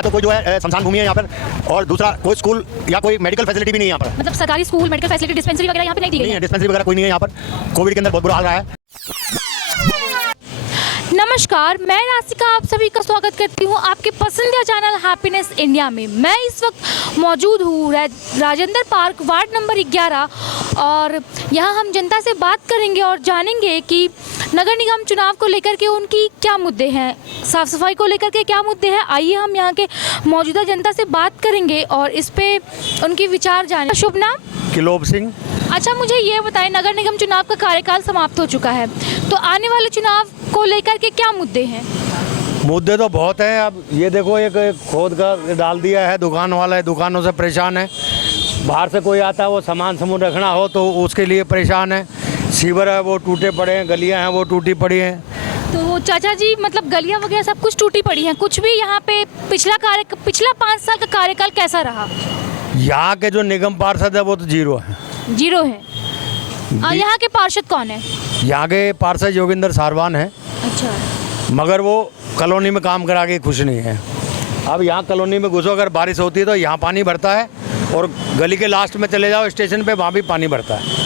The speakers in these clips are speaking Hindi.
ना तो कोई जो है शमशान भूमि है यहाँ पर, और दूसरा कोई स्कूल या कोई मेडिकल फैसिलिटी भी नहीं है यहाँ पर। मतलब सरकारी स्कूल, मेडिकल फैसिलिटी, डिस्पेंसरी वगैरह यहाँ पे नहीं दी गई नहीं है? है, डिस्पेंसरी वगैरह कोई नहीं है यहाँ पर। कोविड के अंदर बहुत बुरा हाल रहा है। नमस्कार, मैं नासिका आप सभी का स्वागत करती हूँ आपके पसंदीदा चैनल हैप्पीनेस इंडिया में। मैं इस वक्त मौजूद हूँ राजेंद्र पार्क, वार्ड नंबर 11, और यहाँ हम जनता से बात करेंगे और जानेंगे कि नगर निगम चुनाव को लेकर के उनकी क्या मुद्दे हैं, साफ़ सफाई को लेकर के क्या मुद्दे हैं। आइए हम यहाँ के मौजूदा जनता से बात करेंगे और इस पे उनकी विचार जानें। शुभ नाम? किलोब सिंह। अच्छा, मुझे ये बताएं, नगर निगम चुनाव का कार्यकाल समाप्त हो चुका है, तो आने वाले चुनाव को लेकर के क्या मुद्दे हैं? मुद्दे तो बहुत हैं। अब ये देखो, एक खोद कर डाल दिया है, दुकान वाला है, दुकानों से परेशान है। बाहर से कोई आता है, वो सामान समून रखना हो तो उसके लिए परेशान है। सीवर है वो टूटे पड़े हैं, गलियां हैं वो टूटी पड़ी हैं। तो चाचा जी, मतलब गलियां वगैरह सब कुछ टूटी पड़ी हैं, कुछ भी यहाँ पे पिछला 5 साल का कार्यकाल कैसा रहा? यहाँ के जो निगम पार्षद है वो तो जीरो है। जीरो है। यहाँ के पार्षद कौन है? यहाँ के पार्षद योगेंद्र सारवान है, अच्छा। मगर वो कॉलोनी में काम करा के खुश नहीं है। अब यहाँ कॉलोनी में घुसो, अगर बारिश होती है तो यहाँ पानी भरता है, और गली के लास्ट में चले जाओ स्टेशन पे, वहाँ भी पानी भरता है।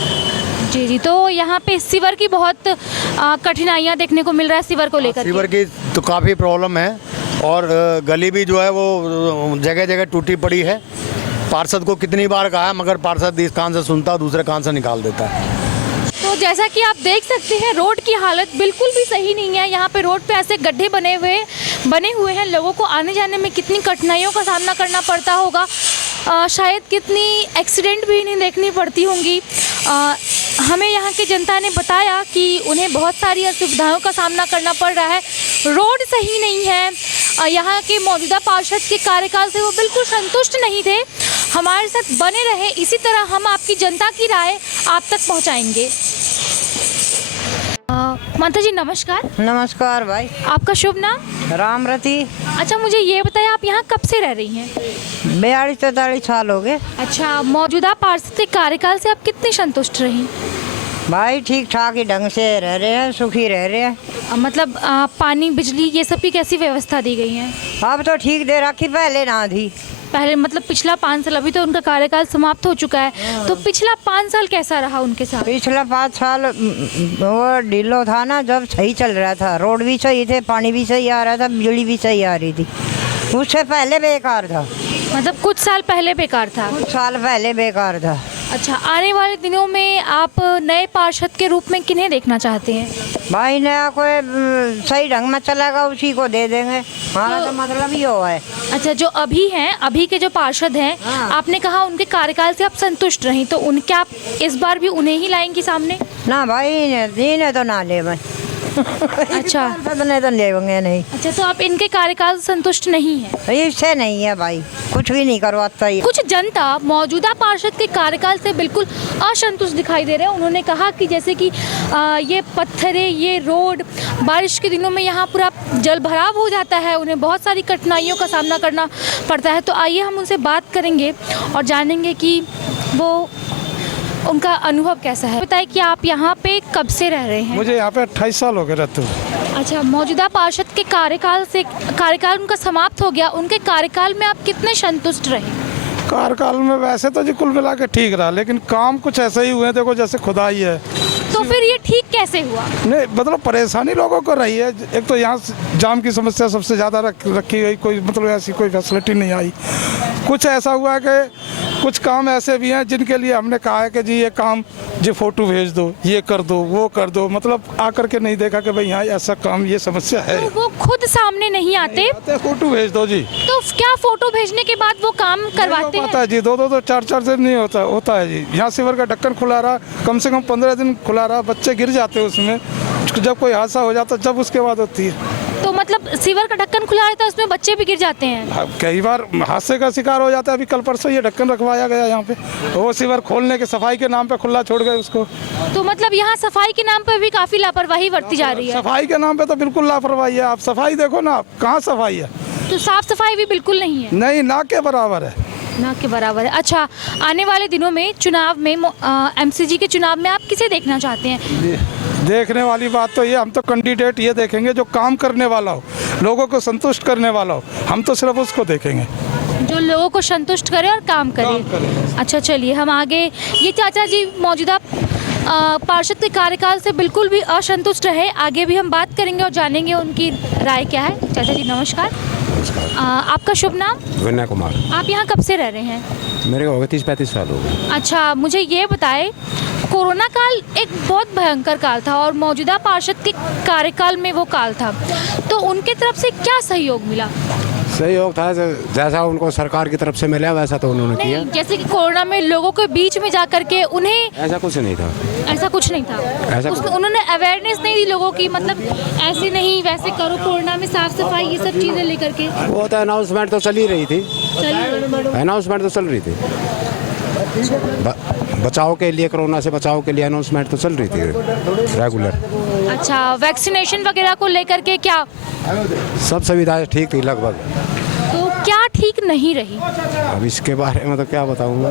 जी जी, तो यहाँ पे सीवर की बहुत कठिनाइयाँ देखने को मिल रहा है सीवर को लेकर। सीवर की तो काफ़ी प्रॉब्लम है, और गली भी जो है वो जगह जगह टूटी पड़ी है। पार्षद को कितनी बार कहा है, मगर पार्षद इस कान से सुनता है, दूसरे कान से निकाल देता है। तो जैसा कि आप देख सकते हैं, रोड की हालत बिल्कुल भी सही नहीं है। यहाँ पे रोड पे ऐसे गड्ढे बने हुए हैं। लोगों को आने जाने में कितनी कठिनाइयों का सामना करना पड़ता होगा। शायद कितनी एक्सीडेंट भी नहीं देखनी पड़ती होंगी। हमें यहाँ की जनता ने बताया कि उन्हें बहुत सारी असुविधाओं का सामना करना पड़ रहा है। रोड सही नहीं है। यहाँ के मौजूदा पार्षद के कार्यकाल से वो बिल्कुल संतुष्ट नहीं थे। हमारे साथ बने रहे, इसी तरह हम आपकी जनता की राय आप तक पहुँचाएंगे। माता जी नमस्कार। नमस्कार भाई। आपका शुभ नाम? रामरती। अच्छा, मुझे ये बताइए, आप यहाँ कब से रह रही हैं? 42-43 साल हो गए। अच्छा, मौजूदा पार्षद के कार्यकाल से आप कितनी संतुष्ट रही? भाई ठीक ठाक ही ढंग से रह रहे हैं, सुखी रह रहे हैं। मतलब पानी बिजली ये सब की कैसी व्यवस्था दी गई है? अब तो ठीक दे रखी, पहले ना थी। पहले मतलब पिछला 5 साल, अभी तो उनका कार्यकाल समाप्त हो चुका है, तो पिछला 5 साल कैसा रहा उनके साथ? पिछला 5 साल वो ढीलो था ना, जब सही चल रहा था, रोड भी सही थे, पानी भी सही आ रहा था, बिजली भी सही आ रही थी। उससे पहले बेकार था। मतलब कुछ साल पहले बेकार था? कुछ साल पहले बेकार था। अच्छा, आने वाले दिनों में आप नए पार्षद के रूप में किन्हें देखना चाहते हैं? भाई नया कोई सही ढंग में चलेगा उसी को दे देंगे, हमारा तो मतलब ही हो है। अच्छा, जो अभी हैं, अभी के जो पार्षद हैं, हाँ। आपने कहा उनके कार्यकाल से आप संतुष्ट रहीं, तो उनके आप इस बार भी उन्हें ही लाएंगी सामने? ना भाई, इन्हें तो ना ले भाई। अच्छा। तो लेंगे नहीं। अच्छा, तो आप इनके कार्यकाल से संतुष्ट नहीं हैं? इससे नहीं है भाई, कुछ भी नहीं करवाता ये। कुछ जनता मौजूदा पार्षद के कार्यकाल से बिल्कुल असंतुष्ट दिखाई दे रहे हैं। उन्होंने कहा कि जैसे कि ये पत्थरें, ये रोड, बारिश के दिनों में यहाँ पूरा जल भराव हो जाता है, उन्हें बहुत सारी कठिनाइयों का सामना करना पड़ता है। तो आइए हम उनसे बात करेंगे और जानेंगे कि वो उनका अनुभव कैसा है। बताइए कि आप यहाँ पे कब से रह रहे हैं? मुझे यहाँ पे 28 साल हो गए रहते हुए। अच्छा, मौजूदा पार्षद के कार्यकाल उनका समाप्त हो गया, उनके कार्यकाल में आप कितने संतुष्ट रहे? कार्यकाल में वैसे तो जी कुल मिला के ठीक रहा, लेकिन काम कुछ ऐसे ही हुए, देखो जैसे खुदाई है। तो फिर ये ठीक कैसे हुआ? नहीं मतलब परेशानी लोगों को रही है। एक तो यहाँ जाम की समस्या सबसे ज़्यादा रखी गई, कोई मतलब ऐसी कोई फैसिलिटी नहीं आई। कुछ ऐसा हुआ कि कुछ काम ऐसे भी हैं जिनके लिए हमने कहा है कि जी ये काम जी फ़ोटो भेज दो, ये कर दो, वो कर दो, मतलब आकर के नहीं देखा कि भाई यहाँ ऐसा काम, ये समस्या है। तो वो खुद सामने नहीं आते? फ़ोटो भेज दो जी। तो क्या फोटो भेजने के बाद वो काम करवाते हैं? होता है जी, 2-2 4-4 दिन नहीं होता है जी। यहाँ सीवर का ढक्कन खुला रहा, कम से कम 15 दिन खुला रहा, बच्चे गिर जाते हैं उसमें, जब कोई हादसा हो जाता जब उसके बाद होती है। तो मतलब सीवर का ढक्कन खुला रहता है, उसमें बच्चे भी गिर जाते हैं? कई बार हादसे का शिकार हो जाता है। अभी कल परसों ये ढक्कन रखवाया गया यहाँ पे, वो सीवर खोलने के सफाई के नाम पे खुला छोड़ गए उसको। तो मतलब यहाँ सफाई के नाम पे भी काफी लापरवाही बरती जा रही है? सफाई के नाम पे तो बिल्कुल लापरवाही है। आप सफाई देखो ना, आप कहाँ सफाई है? तो साफ सफाई भी बिल्कुल नहीं है? नहीं, ना के बराबर है। ना के बराबर है। अच्छा, आने वाले दिनों में चुनाव में MCG के चुनाव में आप किसे देखना चाहते हैं? देखने वाली बात तो ये, हम तो कैंडिडेट ये देखेंगे जो काम करने वाला हो, लोगों को संतुष्ट करने वाला हो, हम तो सिर्फ उसको देखेंगे। जो लोगों को संतुष्ट करे और काम करे। अच्छा चलिए हम आगे, ये चाचा जी मौजूदा पार्षद के कार्यकाल से बिल्कुल भी असंतुष्ट रहे, आगे भी हम बात करेंगे और जानेंगे उनकी राय क्या है। चाचा जी नमस्कार। आपका शुभ नाम? विनय कुमार। आप यहाँ कब से रह रहे हैं? मेरे हो गए 30-35 साल हो गए। अच्छा मुझे ये बताएं, कोरोना काल एक बहुत भयंकर काल था और मौजूदा पार्षद के कार्यकाल में वो काल था, तो उनके तरफ से क्या सहयोग मिला? सहयोग था जैसा उनको सरकार की तरफ से मिला वैसा तो उन्होंने किया। नहीं, जैसे कि कोरोना में लोगों के बीच में जा करके उन्हें ऐसा कुछ नहीं था। ऐसा कुछ नहीं था। ऐसा उसमें उन्होंने अवेयरनेस नहीं दी लोगों की, मतलब ऐसे नहीं वैसे करो, कोरोना में साफ सफाई ये सब चीजें लेकर के। वो तो अनाउंसमेंट तो चल ही रही थी, अनाउंसमेंट तो चल रही थी, बचाव के लिए, कोरोना से बचाव के लिए अनाउंसमेंट तो चल रही थी रेगुलर। अच्छा वैक्सीनेशन वगैरह को लेकर के क्या सब सुविधाएं ठीक थी लगभग। तो क्या ठीक नहीं रही? अब इसके बारे में तो क्या बताऊंगा।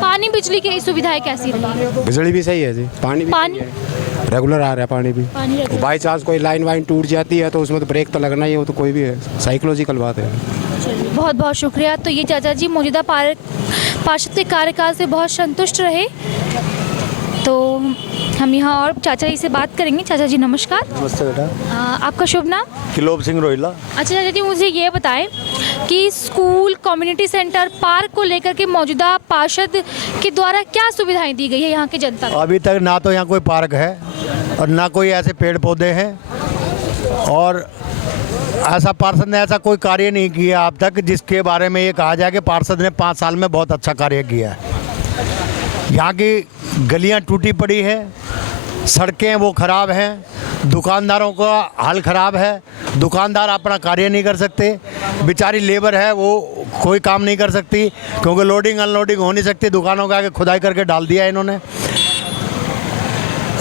पानी बिजली की सुविधाएं कैसी रही? बिजली भी सही है जी, पानी भी पानी सही है। रेगुलर आ रहा है पानी भी। पानी regular। बाई चांस कोई लाइन वाइन टूट जाती है तो उसमें तो ब्रेक तो लगना ही है, वो तो कोई भी है, साइकोलॉजिकल बात है। चलिए बहुत बहुत शुक्रिया। तो ये चाचा जी मौजूदा पार्षद के कार्यकाल से बहुत संतुष्ट रहे, तो हम यहाँ और चाचा जी से बात करेंगे। चाचा जी नमस्कार। नमस्ते बेटा। आपका शुभ नाम? किलोब सिंह रोहिला। अच्छा चाचा जी मुझे ये बताएं कि स्कूल, कम्युनिटी सेंटर, पार्क को लेकर के मौजूदा पार्षद के द्वारा क्या सुविधाएं दी गई है यहाँ की जनता को? अभी तक ना तो यहाँ कोई पार्क है और ना कोई ऐसे पेड़ पौधे हैं, और ऐसा पार्षद ने ऐसा कोई कार्य नहीं किया अब तक जिसके बारे में ये कहा जाए कि पार्षद ने 5 साल में बहुत अच्छा कार्य किया है। यहाँ की गलियाँ टूटी पड़ी है, सड़कें वो ख़राब हैं, दुकानदारों का हाल ख़राब है, दुकानदार अपना कार्य नहीं कर सकते, बेचारी लेबर है वो कोई काम नहीं कर सकती क्योंकि लोडिंग अनलोडिंग हो नहीं सकती, दुकानों के आगे खुदाई करके डाल दिया इन्होंने।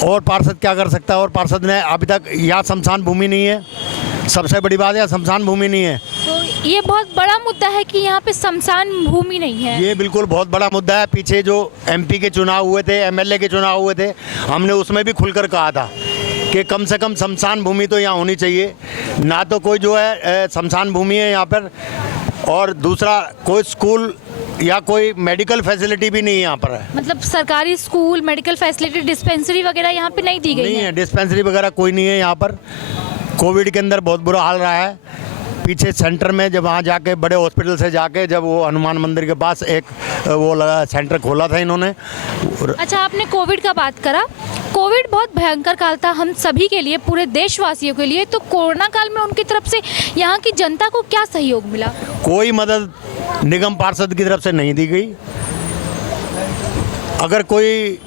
और पार्षद क्या कर सकता है? और पार्षद ने अभी तक, यहाँ शमशान भूमि नहीं है, सबसे बड़ी बात है शमशान भूमि नहीं है। तो ये बहुत बड़ा मुद्दा है कि यहाँ पे शमशान भूमि नहीं है। ये बिल्कुल बहुत बड़ा मुद्दा है। पीछे जो MP के चुनाव हुए थे, MLA के चुनाव हुए थे, हमने उसमें भी खुलकर कहा था कि कम से कम शमशान भूमि तो यहाँ होनी चाहिए। ना तो कोई जो है शमशान भूमि है यहाँ पर, और दूसरा कोई स्कूल या कोई मेडिकल फैसिलिटी भी नहीं यहाँ पर है। मतलब सरकारी स्कूल, मेडिकल फैसिलिटी, डिस्पेंसरी वगैरह यहाँ पे नहीं दी गई नहीं है। है, डिस्पेंसरी वगैरह कोई नहीं है यहाँ पर। कोविड के अंदर बहुत बुरा हाल रहा है। पीछे सेंटर में जब वहाँ जाके बड़े हॉस्पिटल से जाके जब वो हनुमान मंदिर के पास एक वो लगा सेंटर खोला था इन्होंने। अच्छा आपने कोविड का बात करा, कोविड बहुत भयंकर काल था हम सभी के लिए, पूरे देशवासियों के लिए। तो कोरोना काल में उनकी तरफ से यहाँ की जनता को क्या सहयोग मिला? कोई मदद निगम पार्षद की तरफ से नहीं दी गई। अगर कोई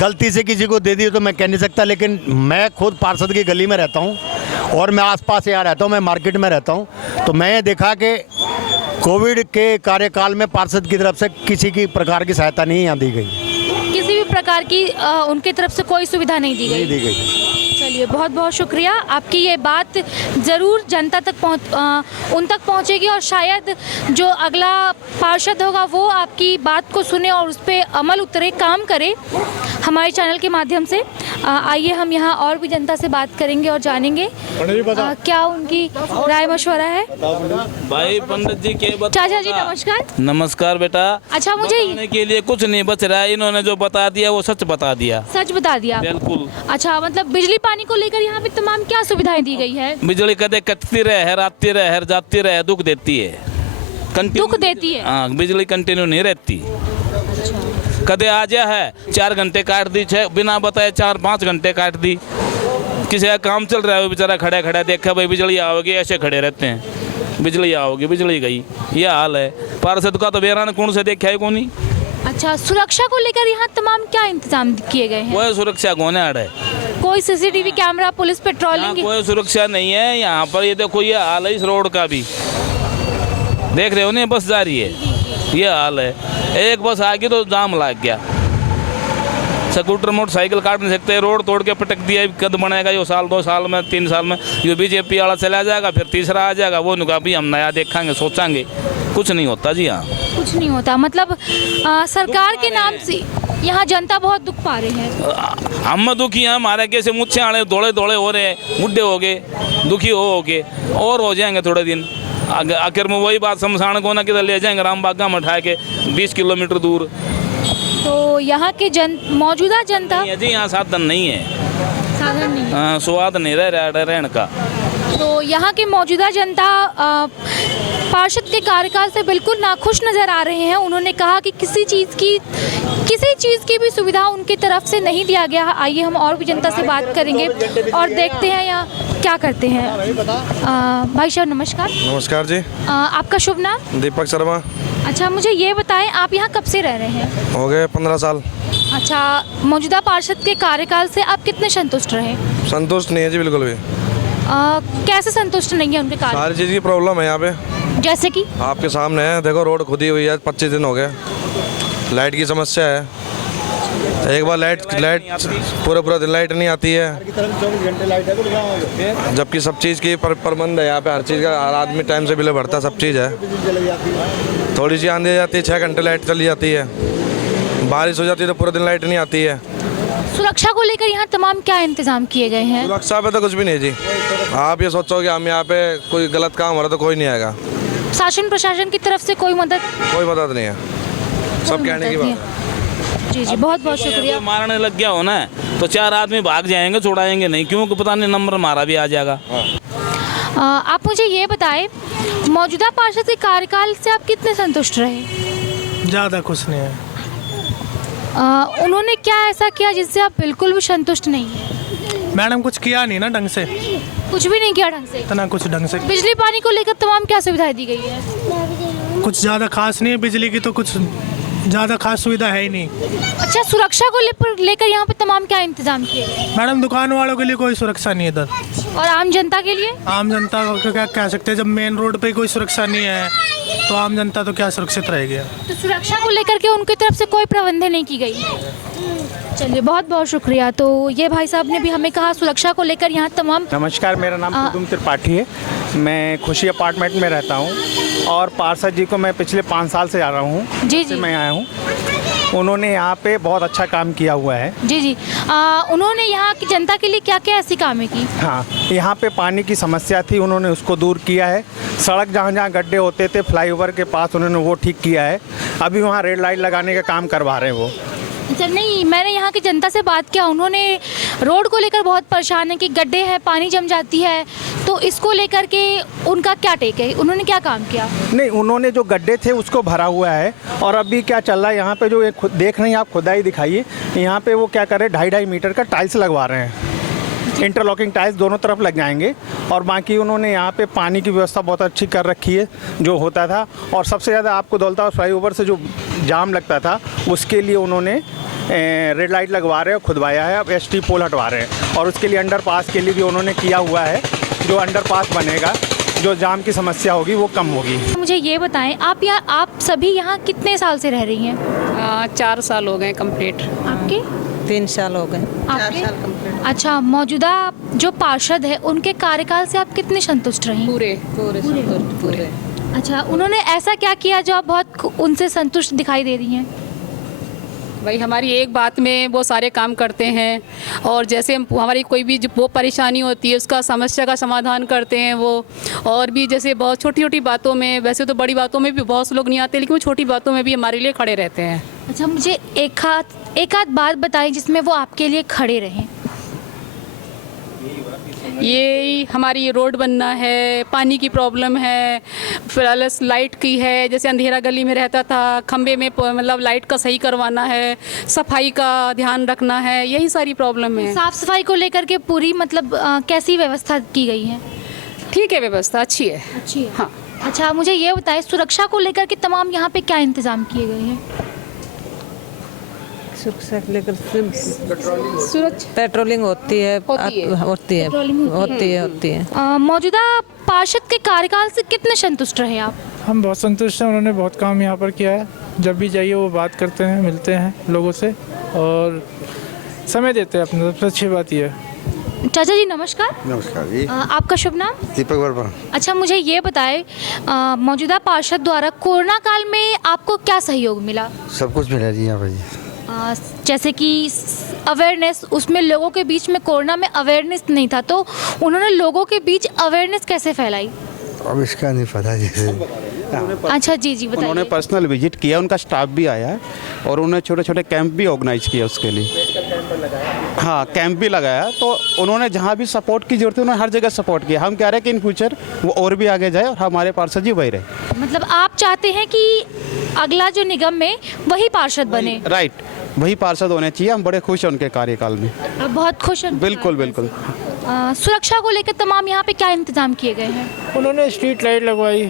गलती से किसी को दे दी तो मैं कह नहीं सकता, लेकिन मैं खुद पार्षद की गली में रहता हूँ और मैं आसपास यहाँ रहता हूँ, मैं मार्केट में रहता हूँ, तो मैं देखा कि कोविड के कार्यकाल में पार्षद की तरफ से किसी की प्रकार की सहायता नहीं यहाँ दी गई। किसी भी प्रकार की उनकी तरफ से कोई सुविधा नहीं दी नहीं गई। दी गई। चलिए बहुत बहुत शुक्रिया, आपकी ये बात ज़रूर जनता तक उन तक पहुंचेगी और शायद जो अगला पार्षद होगा वो आपकी बात को सुने और उस पर अमल उतरे, काम करे हमारे चैनल के माध्यम से। आइए हम यहाँ और भी जनता से बात करेंगे और जानेंगे क्या उनकी राय मशवरा है। भाई पंडित जी के चाचा जी नमस्कार। नमस्कार बेटा। अच्छा मुझे बताने के लिए कुछ नहीं बच रहा है, इन्होंने जो बता दिया वो सच बता दिया। सच बता दिया बिल्कुल। अच्छा मतलब बिजली पानी को लेकर यहाँ पे तमाम क्या सुविधाएं दी गई है? बिजली कदे कटती रहे, आती रहे, जाती रहे, दुख देती है, दुख देती है। हाँ बिजली कंटिन्यू नहीं रहती। कदे आ जा है 4 घंटे काट दी, 6 बिना बताए 4-5 घंटे काट दी। किसी का काम चल रहा है वो बेचारा खड़ा खड़ा देखा भाई बिजली आओगी, ऐसे खड़े रहते हैं, बिजली आओगी, बिजली गई, ये हाल है। पार्षद का तो बेरान कौन से देखा है कौन ही। अच्छा सुरक्षा को लेकर यहाँ तमाम क्या इंतजाम किए गए हैं? वो सुरक्षा कौन है? कोई CCTV कैमरा, पुलिस पेट्रोलिंग? कोई सुरक्षा नहीं है यहाँ पर। ये देखो ये हाल है इस रोड का भी, देख रहे हो ना, बस जा रही है, ये हाल है। एक बस आ गई तो जाम लग गया। स्कूटर मोटरसाइकिल काट नहीं सकते, रोड तोड़ के पटक दिया। कद बनेगा यो साल 2 साल में 3 साल में, जो BJP वाला चला जाएगा फिर तीसरा आ जाएगा, वो नुका भी हम नया देखेंगे, सोचेंगे। कुछ नहीं होता जी। हाँ कुछ नहीं होता, मतलब सरकार के नाम से यहाँ जनता बहुत दुख पा रही है। हम दुखी हैं, हमारे कैसे मुझसे आने दौड़े दौड़े हो रहे हैं, बुढ़े हो गए, दुखी हो गए और हो जाएंगे थोड़े दिन। आखिर में वही बात, शमशान को ना किधर ले जाएंगे, राम बागा में उठा के 20 किलोमीटर दूर। तो यहाँ की मौजूदा जनता नहीं है जी, यहाँ साधन नहीं है, साधन नहीं है। हाँ, स्वाद नहीं रह रहा रहने का। तो यहाँ की मौजूदा जनता पार्षद के कार्यकाल से बिल्कुल नाखुश नज़र आ रहे हैं। उन्होंने कहा कि किसी चीज़ की भी सुविधा उनकी तरफ से नहीं दिया गया। आइए हम और भी जनता से बात करेंगे और देखते हैं यहाँ क्या करते हैं। भाई साहब नमस्कार। नमस्कार जी। आपका शुभ नाम? दीपक शर्मा। अच्छा, मुझे ये बताएं, आप यहाँ कब से रह रहे हैं? हो गए 15 साल। अच्छा, मौजूदा पार्षद के कार्यकाल से आप कितने संतुष्ट रहे? संतुष्ट नहीं है जी, बिल्कुल भी। कैसे संतुष्ट नहीं है उनके कार्य? सारी चीज़ की प्रॉब्लम है यहाँ पे। जैसे कि आपके सामने है, देखो रोड खुदी हुई है, 25 दिन हो गए। लाइट की समस्या है, एक बार लाइट पूरा दिन लाइट नहीं आती है, जबकि सब चीज़ की प्रबंध है यहाँ पे, हर चीज़ का हर आदमी टाइम से बिल भरता, सब चीज़ है। थोड़ी सी आंधी जाती है, 6 घंटे लाइट चली जाती है, बारिश हो जाती है तो पूरा दिन लाइट नहीं आती है। सुरक्षा को लेकर यहाँ तमाम क्या इंतजाम किए गए हैं? सुरक्षा पे तो कुछ भी नहीं जी। आप ये सोचो कि हम यहाँ पे कोई गलत काम हो रहा तो कोई नहीं आएगा। शासन प्रशासन की तरफ से कोई मदद नहीं है, सब कहने की बात है। जी जी, बहुत बहुत शुक्रिया। मारने लग गया हो ना तो 4 आदमी भाग जाएंगे, छुड़ाएंगे नहीं, क्योंकि पता नहीं नंबर मारा भी आ जाएगा। आप मुझे ये बताएं, मौजूदा पार्षद के कार्यकाल से आप कितने संतुष्ट रहे? ज़्यादा खुश नहीं है। उन्होंने क्या ऐसा किया जिससे आप बिल्कुल भी संतुष्ट नहीं हैं? मैडम कुछ किया नहीं ना ढंग से, कुछ भी नहीं किया ढंग से। इतना कुछ ढंग से। बिजली पानी को लेकर तमाम क्या सुविधाएं दी गई है? कुछ ज़्यादा खास नहीं है, बिजली की तो कुछ ज़्यादा खास सुविधा है ही नहीं। अच्छा, सुरक्षा को लेकर यहाँ पे तमाम क्या इंतजाम किए गए? मैडम दुकान वालों के लिए कोई सुरक्षा नहीं है इधर। और आम जनता के लिए? आम जनता को क्या कह सकते हैं, जब मेन रोड पे कोई सुरक्षा नहीं है तो आम जनता तो क्या सुरक्षित रहेगी। तो सुरक्षा को लेकर के उनकी तरफ से कोई प्रबंध नहीं की गई? चलिए, बहुत बहुत शुक्रिया। तो ये भाई साहब ने भी हमें कहा सुरक्षा को लेकर यहाँ तमाम। नमस्कार, मेरा नाम कुदुम त्रिपाठी है, मैं खुशी अपार्टमेंट में रहता हूँ और पार्षद जी को मैं पिछले 5 साल से जा रहा हूँ। जी जी, मैं आया हूँ। उन्होंने यहाँ पे बहुत अच्छा काम किया हुआ है। जी जी। उन्होंने यहाँ की जनता के लिए क्या क्या ऐसी कामें की? हाँ, यहाँ पे पानी की समस्या थी, उन्होंने उसको दूर किया है। सड़क जहाँ जहाँ गड्ढे होते थे फ्लाईओवर के पास, उन्होंने वो ठीक किया है। अभी वहाँ रेड लाइट लगाने का काम करवा रहे हैं वो। अच्छा, नहीं, मैंने यहाँ की जनता से बात किया, उन्होंने रोड को लेकर बहुत परेशान है कि गड्ढे हैं, पानी जम जाती है, तो इसको लेकर के उनका क्या टेक है? उन्होंने क्या काम किया? नहीं, उन्होंने जो गड्ढे थे उसको भरा हुआ है और अभी क्या चल रहा है यहाँ पे, जो एक देख रहे हैं आप, खुदाई दिखाइए, यहाँ पे वो क्या कर रहे हैं, 2.5 मीटर का टाइल्स लगवा रहे हैं। इंटरलॉकिंग टाइल्स दोनों तरफ लग जाएंगे और बाकी उन्होंने यहाँ पे पानी की व्यवस्था बहुत अच्छी कर रखी है जो होता था। और सबसे ज़्यादा आपको दौलताबाद फ्लाईओवर से जो जाम लगता था उसके लिए उन्होंने रेड लाइट लगवा रहे हैं, खुदवाया है। अब एसटी पोल हटवा रहे हैं और उसके लिए अंडरपास के लिए भी उन्होंने किया हुआ है। जो अंडरपास बनेगा, जो जाम की समस्या होगी वो कम होगी। मुझे ये बताएं, आप सभी यहाँ कितने साल से रह रही हैं? 4 साल हो गए कंप्लीट। आपके? 3 साल हो गए। 4 साल कंप्लीट। अच्छा, मौजूदा जो पार्षद है उनके कार्यकाल से आप कितने संतुष्ट रही? पूरे। अच्छा, उन्होंने ऐसा क्या किया जो आप बहुत उनसे संतुष्ट दिखाई दे रही हैं? भाई हमारी एक बात में वो सारे काम करते हैं और जैसे हमारी कोई भी वो परेशानी होती है उसका समस्या का समाधान करते हैं वो। और भी जैसे बहुत छोटी छोटी बातों में, वैसे तो बड़ी बातों में भी बहुत से लोग नहीं आते, लेकिन वो छोटी बातों में भी हमारे लिए खड़े रहते हैं। अच्छा, मुझे एक आध बात बताएं जिसमें वो आपके लिए खड़े रहें। ये हमारी रोड बनना है, पानी की प्रॉब्लम है, प्लस लाइट की है, जैसे अंधेरा गली में रहता था, खंबे में मतलब लाइट का सही करवाना है, सफाई का ध्यान रखना है, यही सारी प्रॉब्लम है। साफ सफाई को लेकर के पूरी मतलब कैसी व्यवस्था की गई है? ठीक है, व्यवस्था अच्छी है। अच्छी है, हाँ। अच्छा, मुझे ये बताएं, सुरक्षा को लेकर के तमाम यहाँ पे क्या इंतजाम किए गए हैं? सुरक्षा को लेकर पेट्रोलिंग होती है। मौजूदा पार्षद के कार्यकाल से कितने संतुष्ट रहे आप? हम बहुत संतुष्ट हैं, उन्होंने बहुत काम यहाँ पर किया है। जब भी जाइए वो बात करते हैं, मिलते हैं लोगों से और समय देते हैं अपने, सबसे अच्छी बात ये है। चाचा जी नमस्कार। नमस्कार जी। आपका शुभ नाम? दीपक वर्मा। अच्छा, मुझे ये बताएं, मौजूदा पार्षद द्वारा कोरोना काल में आपको क्या सहयोग मिला? सब कुछ मिला जी यहाँ पर जी। जैसे कि अवेयरनेस, उसमें लोगों के बीच में कोरोना में अवेयरनेस नहीं था, तो उन्होंने लोगों के बीच अवेयरनेस कैसे फैलाई? अब इसका नहीं पता जैसे। अच्छा जी जी उन्होंने बताइए। पर्सनल विजिट किया, उनका स्टाफ भी आया है और उन्होंने छोटे छोटे कैंप भी ऑर्गेनाइज किया उसके लिए। हाँ, कैंप भी लगाया, तो उन्होंने जहाँ भी सपोर्ट की जरूरत है उन्होंने हर जगह सपोर्ट किया। हम कह रहे हैं कि इन फ्यूचर वो और भी आगे जाए और हमारे पार्षद जी वही रहे। मतलब आप चाहते हैं कि अगला जो निगम में वही पार्षद बने? राइट, वही पार्षद होने चाहिए। हम बड़े खुश हैं उनके कार्यकाल में। आप बहुत खुश हैं? बिल्कुल बिल्कुल। सुरक्षा को लेकर तमाम यहाँ पे क्या इंतजाम किए गए हैं? उन्होंने स्ट्रीट लाइट लगवाई,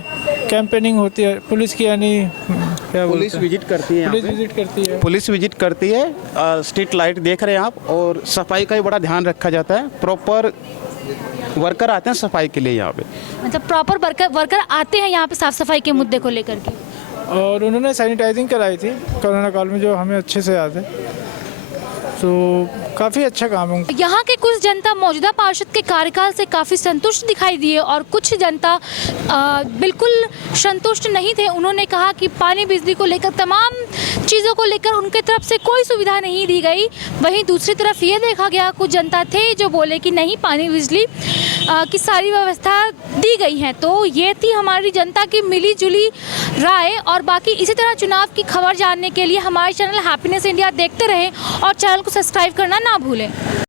कैंपेनिंग होती है, पुलिस की यानी क्या पुलिस विजिट करती है, पुलिस विजिट करती है, पुलिस विजिट करती है। स्ट्रीट लाइट देख रहे हैं आप, और सफाई का भी बड़ा ध्यान रखा जाता है। प्रॉपर वर्कर आते हैं सफाई के लिए यहाँ पे। मतलब प्रॉपर वर्कर आते हैं यहाँ पे साफ सफाई के मुद्दे को लेकर के? और उन्होंने सैनिटाइजिंग कराई थी कोरोना काल में, जो हमें अच्छे से याद है, तो काफ़ी अच्छा काम है। यहाँ के कुछ जनता मौजूदा पार्षद के कार्यकाल से काफ़ी संतुष्ट दिखाई दिए और कुछ जनता बिल्कुल संतुष्ट नहीं थे। उन्होंने कहा कि पानी बिजली को लेकर तमाम चीज़ों को लेकर उनके तरफ से कोई सुविधा नहीं दी गई। वहीं दूसरी तरफ ये देखा गया, कुछ जनता थे जो बोले कि नहीं, पानी बिजली की सारी व्यवस्था दी गई है। तो ये थी हमारी जनता की मिली जुली राय। और बाकी इसी तरह चुनाव की खबर जानने के लिए हमारे चैनल हैप्पीनेस इंडिया देखते रहें और चैनल को सब्सक्राइब करना ना भूलें।